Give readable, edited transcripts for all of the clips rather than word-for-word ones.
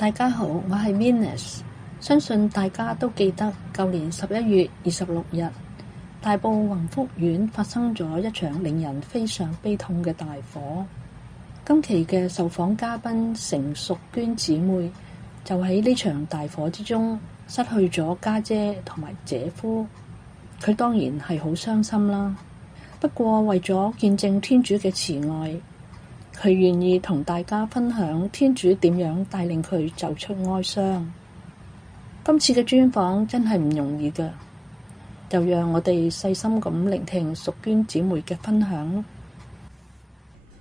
大家好，我係 Venus。相信大家都記得舊年11月26日，大埔宏福苑發生咗一場令人非常悲痛嘅大火。今期嘅受訪嘉賓成淑娟姊妹就喺呢場大火之中失去咗家姐同埋姐夫，佢當然係好傷心啦。不過為咗見證天主嘅慈愛，佢願意同大家分享天主點樣帶領佢走出哀傷。今次嘅專訪真係唔容易㗎，就讓我哋細心咁聆聽淑娟姊妹嘅分享。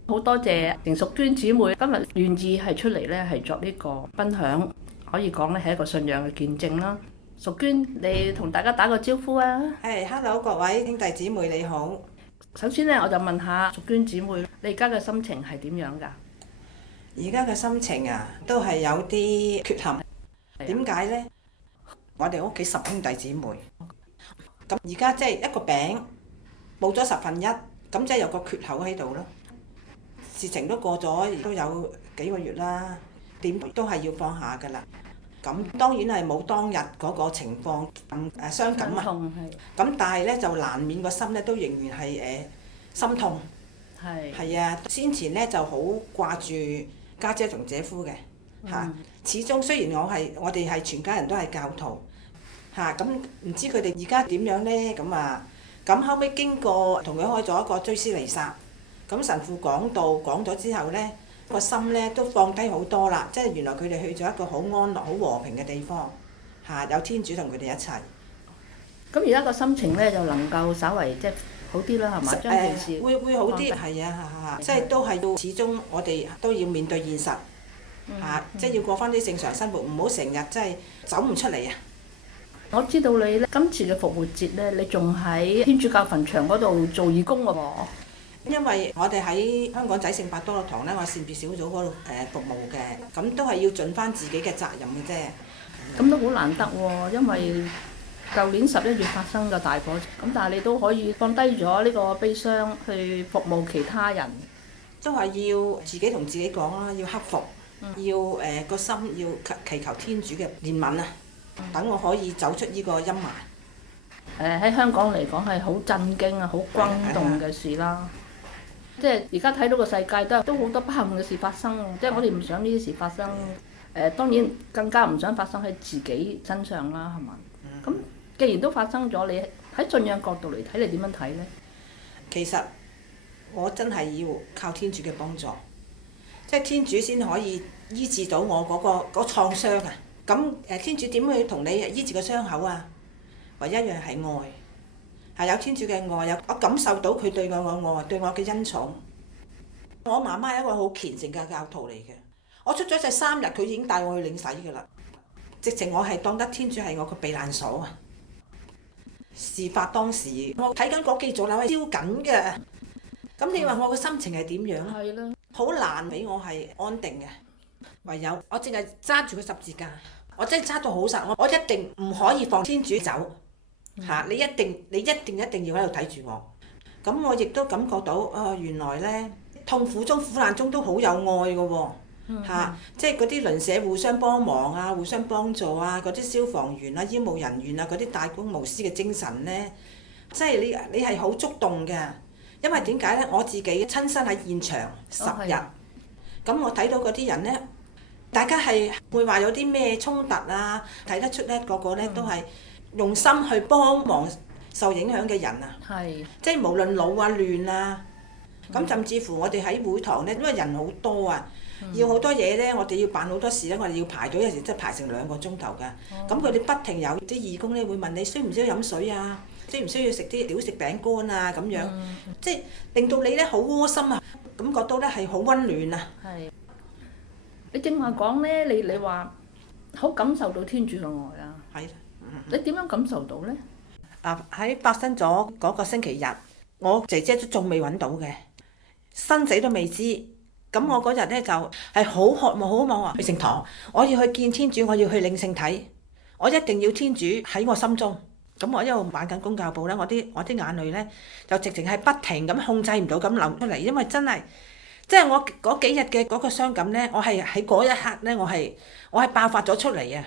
好多謝成淑娟姊妹今日願意係出嚟咧，係作呢個分享，可以講咧係一個信仰嘅見證啦。淑娟，你同大家打個招呼啊！Hello， 各位兄弟姊妹你好。首先咧，我就問下淑娟姊妹，你而家嘅心情係點樣㗎？而家嘅心情啊，都係有啲缺陷。點解呢？我哋屋企10兄弟姊妹，咁而家即係一個餅冇咗1/10，咁即係有個缺口喺度咯。事情都過咗，亦都有幾個月啦，點都係要放下㗎啦。咁當然係冇當日嗰個情況咁傷感啊。咁但係咧就難免個心咧都仍然係心痛。係啊，先前咧就好掛住家姐同姐夫嘅嚇。始終雖然我哋係全家人都係教徒嚇，咁唔知佢哋而家點樣咧咁後尾經過同佢開咗一個追思彌撒，咁神父講道講咗之後咧，個心咧都放低好多啦，即係原來佢哋去咗一個好安樂、好和平嘅地方嚇，有天主同佢哋一齊。咁而家個心情咧就能夠稍為即係好啲啦，係嘛？將件事會好啲，係啊，即係都係要始終我哋都要面對現實嚇，即係要過翻啲正常生活，唔好成日即係走唔出嚟啊！我知道你咧今次嘅復活節咧，你仲喺天主教墳場嗰度做義工㗎喎。因為我哋喺香港仔聖伯多祿堂咧，我善別小組嗰度服務嘅，咁都係要盡翻自己嘅責任嘅啫。咁都好難得喎，因為舊年11月發生嘅大火，咁但係你都可以放低咗呢個悲傷去服務其他人。都係要自己同自己講啦，要克服，要個心要祈求天主嘅憐憫啊，等我可以走出呢個陰霾。喺香港嚟講係好震驚啊，好轟動嘅事啦。即係而家睇到個世界都好多不幸嘅事發生，即係我哋唔想呢啲事發生。當然更加唔想發生喺自己身上啦，係嘛？咁既然都發生咗，你喺信仰角度嚟睇，你點樣睇呢？其實我真係要靠天主嘅幫助，即係天主先可以醫治到我嗰個創傷啊！咁天主點去同你醫治個傷口啊？唯一一樣係愛。係有天主嘅愛，我感受到佢對我嘅愛，對我嘅恩寵。我媽媽係一個好虔誠嘅教徒嚟嘅，我出咗世3日，佢已經帶我去領洗㗎啦。直情我係當得天主係我個避難所啊！事發當時，我睇緊嗰幾組樓係燒緊嘅。咁你話我個心情係點樣啊？係啦，好難俾我係安定嘅。唯有我淨係揸住個十字架，我真係揸到好實，我一定唔可以放天主走。嚇！你一定要喺度睇住我，咁我亦都感覺到原來咧痛苦中苦難中都好有愛嘅喎。即係嗰啲鄰舍互相幫忙啊，互相幫助啊，嗰啲消防員啊、醫務人員啊，嗰啲大公無私嘅精神咧，即係你係好觸動嘅。因為點解咧？我自己親身喺現場10日，咁我睇到嗰啲人咧，大家係會話有啲咩衝突啊，睇得出咧個個咧都係用心去幫忙受影響嘅人啊，即係無論老啊亂啊，咁甚至乎我哋喺會堂咧，因為人好多啊，要好多嘢咧，我哋要辦好多事咧，我哋要排隊，有時真係排成2個鐘頭㗎。咁佢哋不停有啲義工咧會問你需唔需要飲水啊，需唔需要食啲小食餅乾啊咁樣，即係令到你咧好窩心啊，感覺到咧係好溫暖啊。你正話講咧，你話好感受到天主嘅愛啊。你點樣感受到呢？喺發生咗嗰個星期日，我姐姐都仲未揾到嘅，生死都未知。咁我嗰日咧就係好渴望、好望啊去聖堂，我要去見天主，我要去領聖體，我一定要天主喺我心中。咁我一路玩緊公教報咧，我啲眼淚咧就直情係不停咁控制唔到咁流出嚟，因為真係即係我嗰幾日嘅嗰個傷感咧，我係喺嗰一刻咧，我係爆發咗出嚟啊！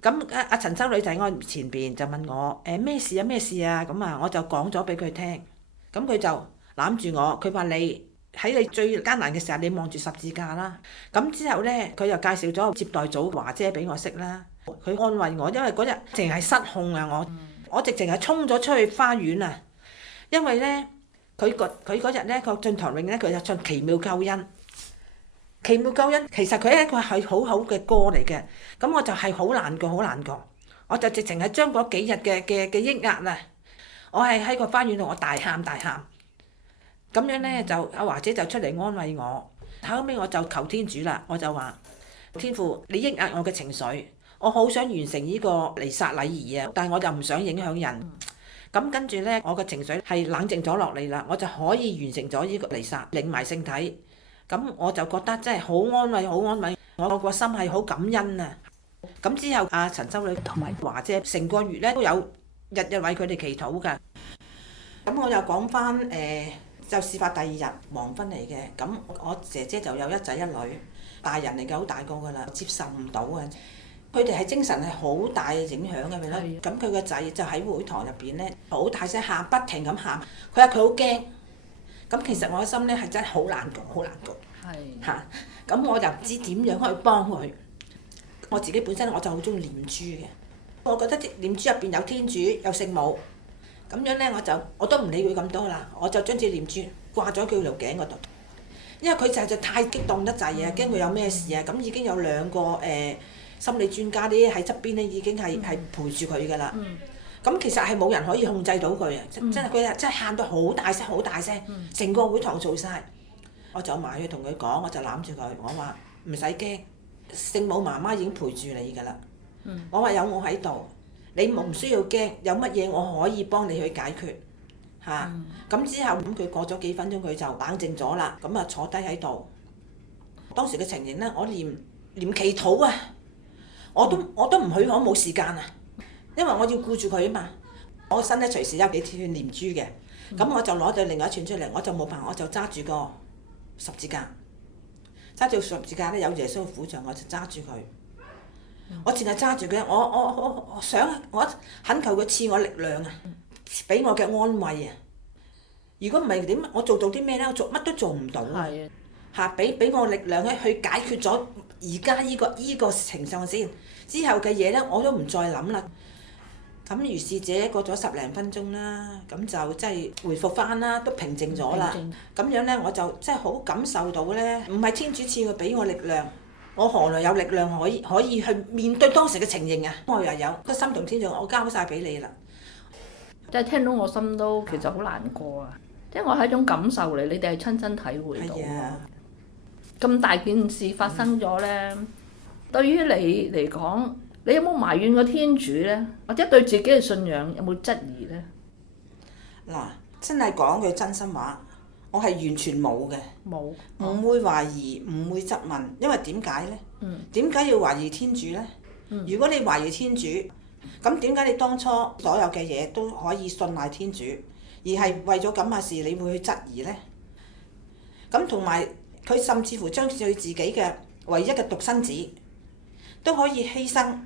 咁阿陳修女就喺我前邊就問我咩事啊咩事啊咁啊，我就講咗俾佢聽。咁佢就攬住我，佢話你喺你最艱難嘅時候，你望住十字架啦。咁之後咧，佢又介紹咗接待組華姐俾我識啦。佢安慰我，因為嗰日淨係失控啊！我直情係衝咗出去花園啊！因為咧，佢嗰日咧個進堂詠咧，佢就唱奇妙救恩。奇妙救恩其實佢係一個係好好嘅歌嚟嘅，咁我就係好難過，好難過，我就直情係將嗰幾日嘅抑壓啊，我係喺個花園度我大喊大喊，咁樣咧就阿華姐就出嚟安慰我，後尾我就求天主啦，我就話天父你抑壓我嘅情緒，我好想完成呢個彌撒禮儀啊，但係我就唔想影響人，咁跟住咧我嘅情緒係冷靜咗落嚟啦，我就可以完成咗呢個彌撒，領埋聖體。咁我就覺得真係好安慰，好安慰，我個心係好感恩啊！咁之後阿陳修女同埋華姐成個月咧都有日日為佢哋祈禱㗎。咁我又講翻就事發第二日黃昏嚟嘅，咁我姐姐就有一仔一女，大人嚟嘅好大個㗎啦，接受唔到啊！佢哋係精神係好大影響嘅，咪咯。咁佢個仔就喺會堂入邊咧，好大聲喊，不停咁喊，佢話佢好驚。咁其實我嘅心咧係真係好難過，好難過。係嚇，咁我就唔知點樣去幫佢。我自己本身我就好中意念珠嘅，我覺得啲念珠入邊有天主有聖母，咁樣咧我都唔理佢咁多啦，我就將支念珠掛咗佢條頸嗰度，因為佢就太激動得滯啊，驚佢有咩事啊，咁已經有兩個心理專家啲喺側邊咧已經係陪住佢㗎啦。咁其實係冇人可以控制到佢啊！真係佢真係喊到好大聲，好大聲，成個會堂嘈晒。我就埋去同佢講，我就攬住佢，我話唔使驚，聖母媽媽已經陪住你㗎啦。我話有我喺度，你唔需要驚，有乜嘢我可以幫你去解決嚇。咁之後咁佢過咗幾分鐘，佢就冷靜咗啦。咁啊坐低喺度，當時嘅情形咧，我連祈禱啊，我都唔許，我冇時間啊。因為我要顧住佢啊嘛，我個身咧隨時有幾串念珠嘅，咁我就攞咗另外一串出嚟，我就冇辦法，我就揸住個十字架，揸住十字架咧有耶穌嘅苦像，我就揸住佢，我淨係揸住佢，我想我懇求佢賜我力量啊，俾我嘅安慰啊，如果唔係點，我做到啲咩咧？我做乜都做唔到啊！嚇，俾我力量咧去解決咗而家依個情況先，之後嘅嘢咧我都唔再諗啦。咁如是者過咗10零分鐘啦，咁就即係回復翻啦，都平靜咗啦。咁樣咧，我就真係好感受到咧，唔係天主賜佢俾我力量，我何來有力量可以去面對當時嘅情形啊？我又有個心同天主，我交晒俾你啦。即係聽到我心都其實好難過啊！即係我係一種感受嚟，你哋係親身體會到啊。咁大件事發生咗咧，對於你嚟講，你有冇埋怨過天主咧？或者對自己嘅信仰有冇質疑咧？嗱，真係講句真心話，我係完全冇嘅，唔會懷疑，唔會質問，因為點解咧？點解要懷疑天主咧？如果你懷疑天主，咁點解你當初所有嘅嘢都可以信賴天主，而係為咗咁嘅事，你會去質疑咧？咁同埋佢甚至乎將佢自己嘅唯一嘅獨生子都可以犧牲，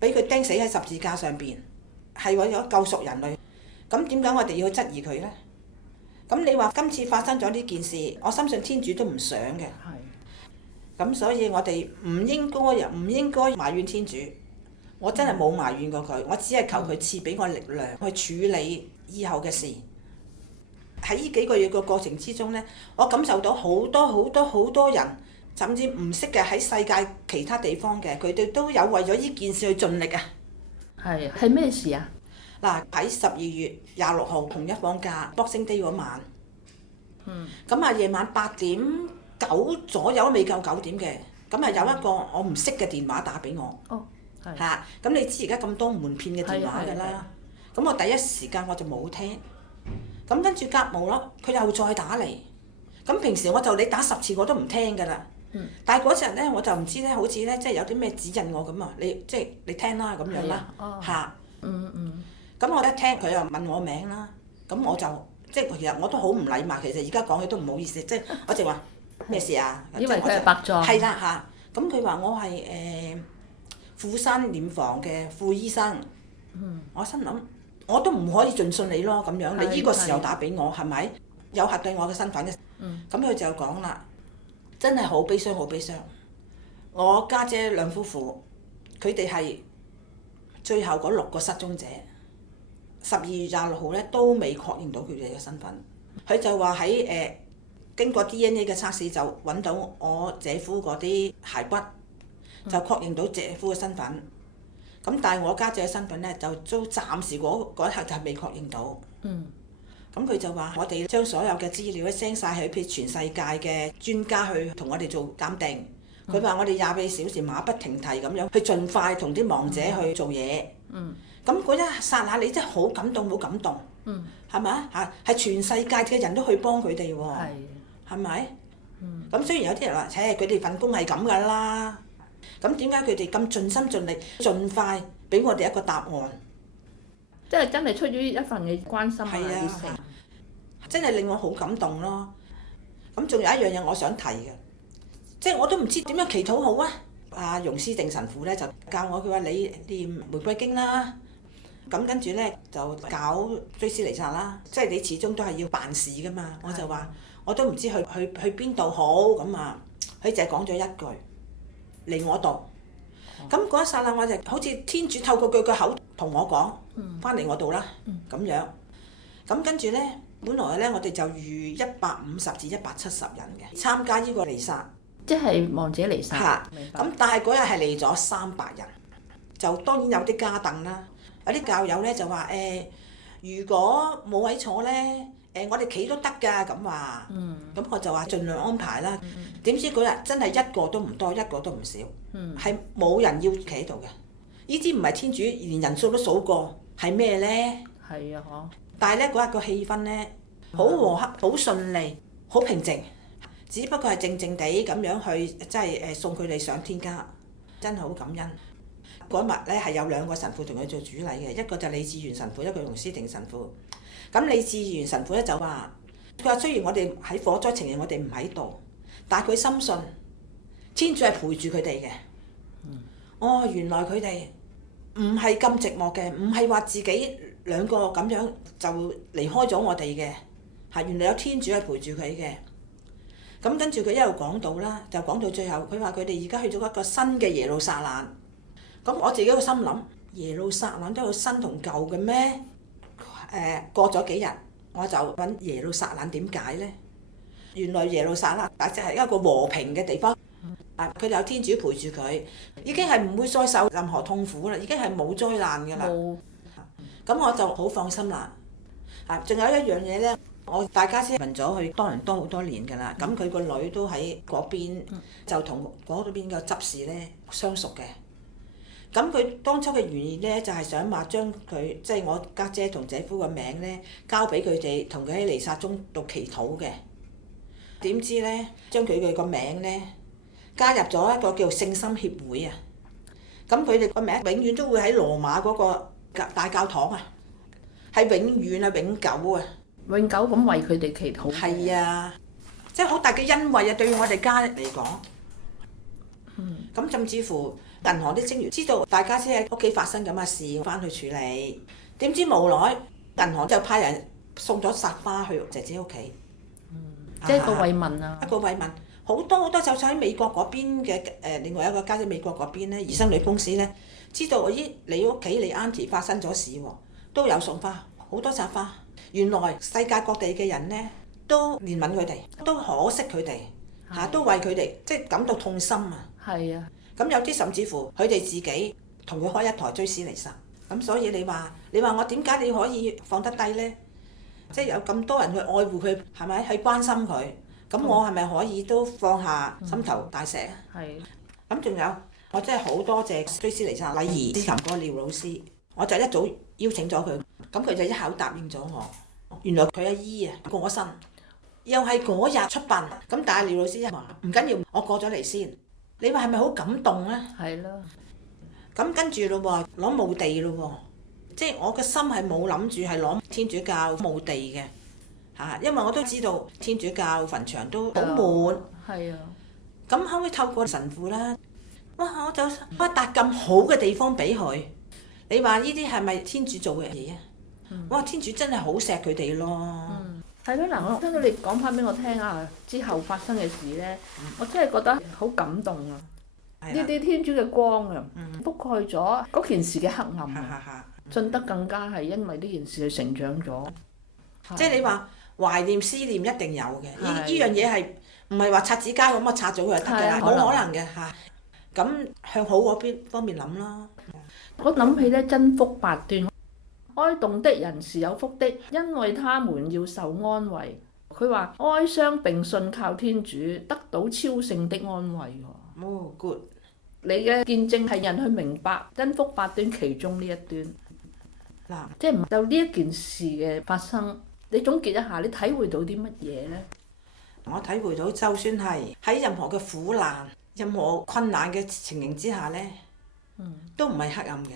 俾佢釘死喺十字架上邊，係為咗救贖人類。咁點解我哋要去質疑佢咧？咁你話今次發生咗呢件事，我相信天主都唔想嘅。咁所以我哋唔應該埋怨天主。我真係冇埋怨過佢，我只係求佢賜俾我力量去處理以後嘅事。喺呢幾個月嘅過程之中咧，我感受到好多人，甚至唔識嘅喺世界其他地方嘅，佢哋都有為咗呢件事去盡力啊！係咩事啊？嗱，喺12月26號同一放假 Boxing Day 嗰晚，咁啊夜晚8點9左右都未夠9點嘅，咁啊有一個我唔識嘅電話打俾我。嚇！咁你知而家咁多瞞騙嘅電話㗎啦，咁我第一時間我就冇聽，咁跟住隔冇咯，佢又再打嚟，咁平時你打10次我都唔聽㗎啦，但係嗰日咧我就唔知咧，好似咧即係有啲咩指引我咁啊，你聽啦咁樣啦嚇，咁我一聽佢又問我名啦，咁我就其實我都好唔禮貌，其實而家講起都唔好意思，即係我就話咩事啊？因為佢係白撞。係啦嚇，咁佢話我係富山殮房嘅副醫生。我心諗我都唔可以盡信你咯，咁樣你呢個時候打俾我係咪有核對我嘅身份嘅？咁佢就講啦，真係好悲傷，好悲傷。我家姐兩夫婦，佢哋係最後嗰6個失蹤者，12月26號咧都未確認到佢哋嘅身份。佢就話喺經過 DNA 嘅測試就揾到我姐夫嗰啲骸骨，就確認到姐夫嘅身份。咁但係我家姐嘅身份咧就都暫時嗰一刻就係未確認到。咁佢就話我哋將所有嘅資料 send 晒去全世界嘅專家去同我哋做鑑定。佢話我哋24小時馬不停蹄咁樣去盡快同啲亡者去做嘢。咁嗰一剎那你真係好感動，好感動。係咪啊？嚇，係全世界嘅人都去幫佢哋喎。係咪？咁雖然有啲人話，佢哋份工係咁㗎啦。咁點解佢哋咁盡心盡力，盡快俾我哋一個答案？即係真係出於一份嘅關心啊，熱誠，真係令我好感動咯。咁仲有一樣嘢我想提嘅，即係我都唔知點樣祈禱好啊！阿容思定神父咧就教我，佢話你念玫瑰經啦。咁跟住咧就搞追思彌撒啦，即係你始終都係要辦事噶嘛。我就話我都唔知去邊度好咁啊！佢就係講咗一句嚟我度。咁嗰一剎那我就好似天主透過佢個口同我講，翻嚟我度啦咁樣。咁跟住咧，本來咧我哋就預150至170人嘅參加呢個彌撒，即係亡者彌撒。嚇，咁但係嗰日係嚟咗300人，就當然有啲加凳啦。有啲教友咧就話如果冇位坐咧，我哋企都得㗎咁話。咁我就話盡量安排啦。點知嗰日真係一個都唔多，一個都唔少，係冇人要企喺度嘅。呢啲唔係天主連人數都數過，係咩咧？係啊，嗬！但係咧嗰日個氣氛咧好和洽，好順利，好平靜。只不過係靜靜地咁樣去，即係送佢哋上天家，真係好感恩。嗰日咧係有2個神父同佢做主禮嘅，一個就李志源神父，一個容思定神父。咁李志源神父咧就話：佢話雖然我哋喺火災情形我哋唔喺度，但係佢深信天主係陪住佢哋嘅。原來佢哋唔係咁寂寞嘅，唔係話自己2個咁樣就離開咗我哋嘅。原來有天主係陪住佢嘅。咁跟住佢一路講到啦，就講到最後，佢話佢哋而家去咗一個新嘅耶路撒冷。咁我自己個心諗，耶路撒冷都有新同舊嘅咩？過咗幾日，我就揾耶路撒冷點解呢？原來耶路撒冷即係一個和平嘅地方。佢有天主陪住佢，已經係唔會再受任何痛苦啦，已經係冇災難㗎啦。咁我就好放心啦。仲有一樣嘢呢，我大家先問咗佢多倫多好多年㗎啦。咁佢個女都喺嗰邊，就同嗰邊嘅執事呢相熟嘅。咁佢當初嘅原意咧，就係想話將佢即係我家姐同姐夫嘅名咧，交俾佢哋同佢喺彌撒中讀祈禱嘅。點知咧，將佢個名咧加入咗一個叫聖心協會啊。咁佢哋個名永遠都會喺羅馬嗰個大教堂啊，係永遠啊，永久啊，永久咁為佢哋祈禱。係啊，即係好大嘅恩惠啊！對於我哋家嚟講，咁甚至乎。銀行啲職員知道大家先喺屋企發生咁嘅事，翻去處理。點知無奈銀行就派人送咗撒花去姐姐屋企，即係一個慰問啊！一個慰問，好多就喺美國嗰邊嘅另外一個家姐美國嗰邊咧，兒生女公司咧，知道你屋企你 auntie 發生咗事喎，都有送花，好多扎花。原來世界各地嘅人咧都憐憫佢哋，都可惜佢哋都為佢哋即係感到痛心啊！係啊！咁有啲甚至乎佢哋自己同佢開一台追思彌撒，咁所以你話我點解你可以放得低呢？即係有咁多人去愛護佢，係咪去關心佢？咁我係咪可以都放下心頭大石啊？係。咁仲有，我真係好多謝追思彌撒禮儀司琴嗰個廖老師，我就一早邀請咗佢，咁佢就一口答應咗我。原來佢阿姨啊過咗身，又係嗰日出殯，咁但係廖老師話唔緊要，我過咗嚟先。你話係咪好感動咧？係咯。咁跟住咯喎，攞墓地咯喎，即係我嘅心係冇諗住係攞天主教墓地嘅，因為我都知道天主教墳場都好悶，係啊。咁後尾透過神父啦，哇！我就一笪咁好嘅地方俾佢。你話呢啲係咪天主做嘅嘢啊？哇！天主真係好錫佢哋咯。係咯，嗱，我聽到你講翻俾我聽啊，之後發生嘅事咧，我真係覺得好感動啊！呢啲天主嘅光啊，覆蓋咗嗰件事嘅黑暗，信德更加係因為呢件事去成長咗。即係你話懷念思念一定有嘅，呢樣嘢係唔係話擦紙膠咁啊擦咗佢就得㗎啦？冇可能嘅嚇。咁向好嗰邊方面諗啦。我諗起咧，真福八端，哀慟的人是有福的，因為他們要受安慰。佢話哀傷並信靠天主，得到超性的安慰喎。哦，good！你嘅見證係人去明白真福八端其中呢一端。嗱，即係就呢一件事嘅發生，你總結一下，你體會到啲乜嘢呢？我體會到，就算係喺任何嘅苦難、任何困難嘅情形之下呢，都唔係黑暗嘅，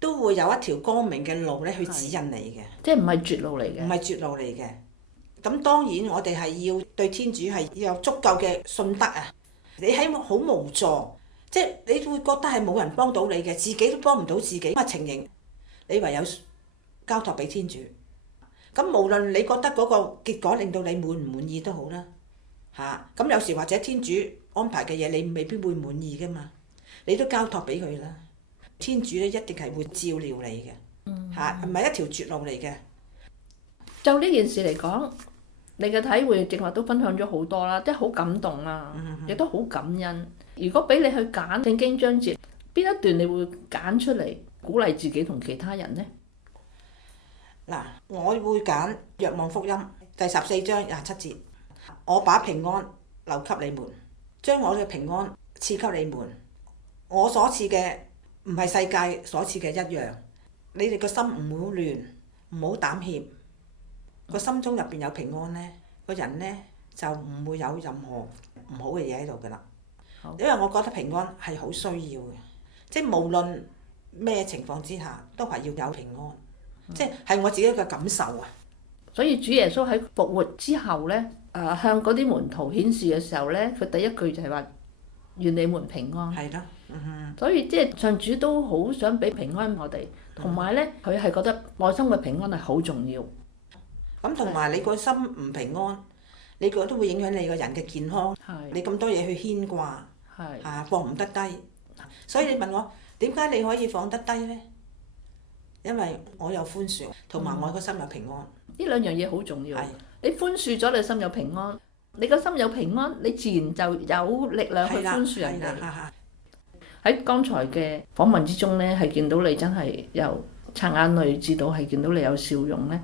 都會有一條光明嘅路咧去指引你嘅。即係唔係絕路嚟嘅？唔係絕路嚟嘅。咁當然我哋係要對天主係要有足夠嘅信德啊！你喺好無助，即係你會覺得係冇人幫到你嘅，自己都幫唔到自己咁嘅情形，你唯有交託俾天主。咁無論你覺得嗰個結果令到你滿唔滿意都好啦，嚇。咁有時或者天主安排嘅嘢你未必會滿意噶嘛，你都交託俾佢啦。天主咧一定係會照料你嘅，嚇，唔係一條絕路嚟嘅。就呢件事嚟講，你嘅體會正話都分享咗好多啦，即係好感動啊，亦都好感恩。如果俾你去揀聖經章節，邊一段你會揀出嚟鼓勵自己同其他人呢？嗱，我會揀《若望福音》第14章27節，我把平安留給你們，將我嘅平安賜給你們。我所賜嘅唔係世界所賜嘅一樣，你哋個心唔好亂，唔好膽怯。個心中入邊有平安呢，個人呢就唔會有任何唔好嘅嘢喺度㗎啦。因為我覺得平安係好需要嘅，即係無論咩情況之下都係要有平安，即係我自己嘅感受啊。所以主耶穌喺復活之後呢，向嗰啲門徒顯示嘅時候呢，佢第一句就係話願你們平安。係咯，所以即係上主都好想俾平安我哋，同埋呢，佢係覺得內心嘅平安係好重要。咁同埋你個心唔平安，你個都會影響你個人嘅健康。你咁多嘢去牽掛，放唔得低。所以你問我點解你可以放得低呢？因為我有寬恕，同埋我個心有平安。呢兩樣嘢好重要。你寬恕咗，你心有平安。你個心有平安，你自然就有力量去寬恕人哋。喺剛才嘅訪問之中呢，係見到你真係由擦眼淚至到係見到你有笑容呢。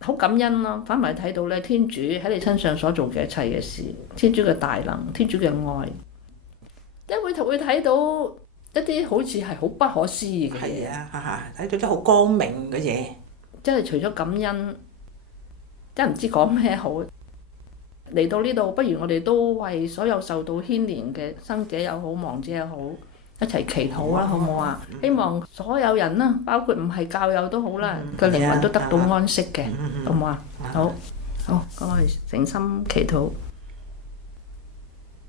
好感恩咯，反為睇到咧天主喺你身上所做嘅一切嘅事，天主嘅大能，天主嘅愛，即係會睇到一啲好似係好不可思議嘅嘢。睇到啲好光明嘅嘢。即係除咗感恩，真係唔知講咩好。嚟到呢度，不如我哋都為所有受到牽連嘅生者又好，亡者又好，一齊祈禱啦，好唔好啊？希望所有人啦，包括唔係教友都好啦，個靈魂都得到安息嘅，好唔好啊？好，咁我哋誠心祈禱。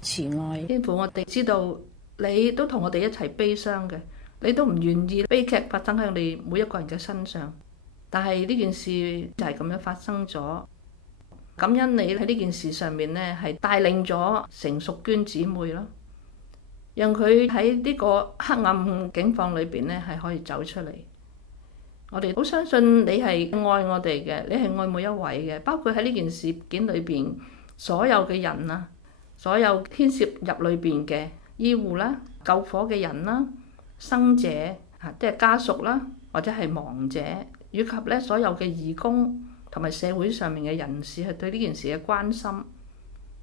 慈愛天父，我哋知道你都同我哋一齊悲傷嘅，你都唔願意悲劇發生喺我哋每一個人嘅身上，但係呢件事就係咁樣發生咗。感恩你喺呢件事上面呢，係帶領咗成淑娟姊妹咯。讓佢喺呢個黑暗境況裏邊呢，係可以走出嚟。我哋好相信你係愛我哋嘅，你係愛每一位嘅，包括喺呢件事件裏邊所有嘅人啊，所有牽涉入裏邊嘅醫護啦、救火嘅人啦、生者即係家屬啦，或者係亡者，以及呢所有嘅義工同埋社會上面嘅人士係對呢件事嘅關心。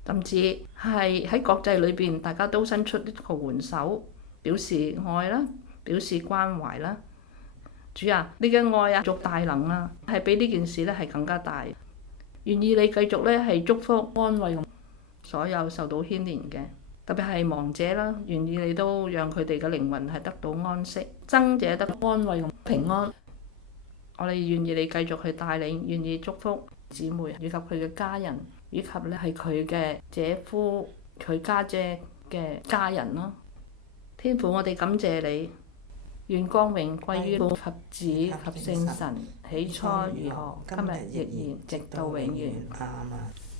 甚至係喺國際裏邊，大家都伸出一個援手，表示愛啦，表示關懷啦。主啊，你嘅愛啊，做大能啊，係比呢件事咧係更加大。願意你繼續咧係祝福安慰所有受到牽連嘅，特別係亡者啦。願意你都讓佢哋嘅靈魂係得到安息，生者得到安慰平安。我哋願意你繼續去帶領，願意祝福姊妹以及佢嘅家人。以及咧係佢嘅姐夫、佢家姐嘅家人咯。天父，我哋感謝你，願光榮歸於父及子及聖神，起初如何，今日亦然，直到永遠。阿們。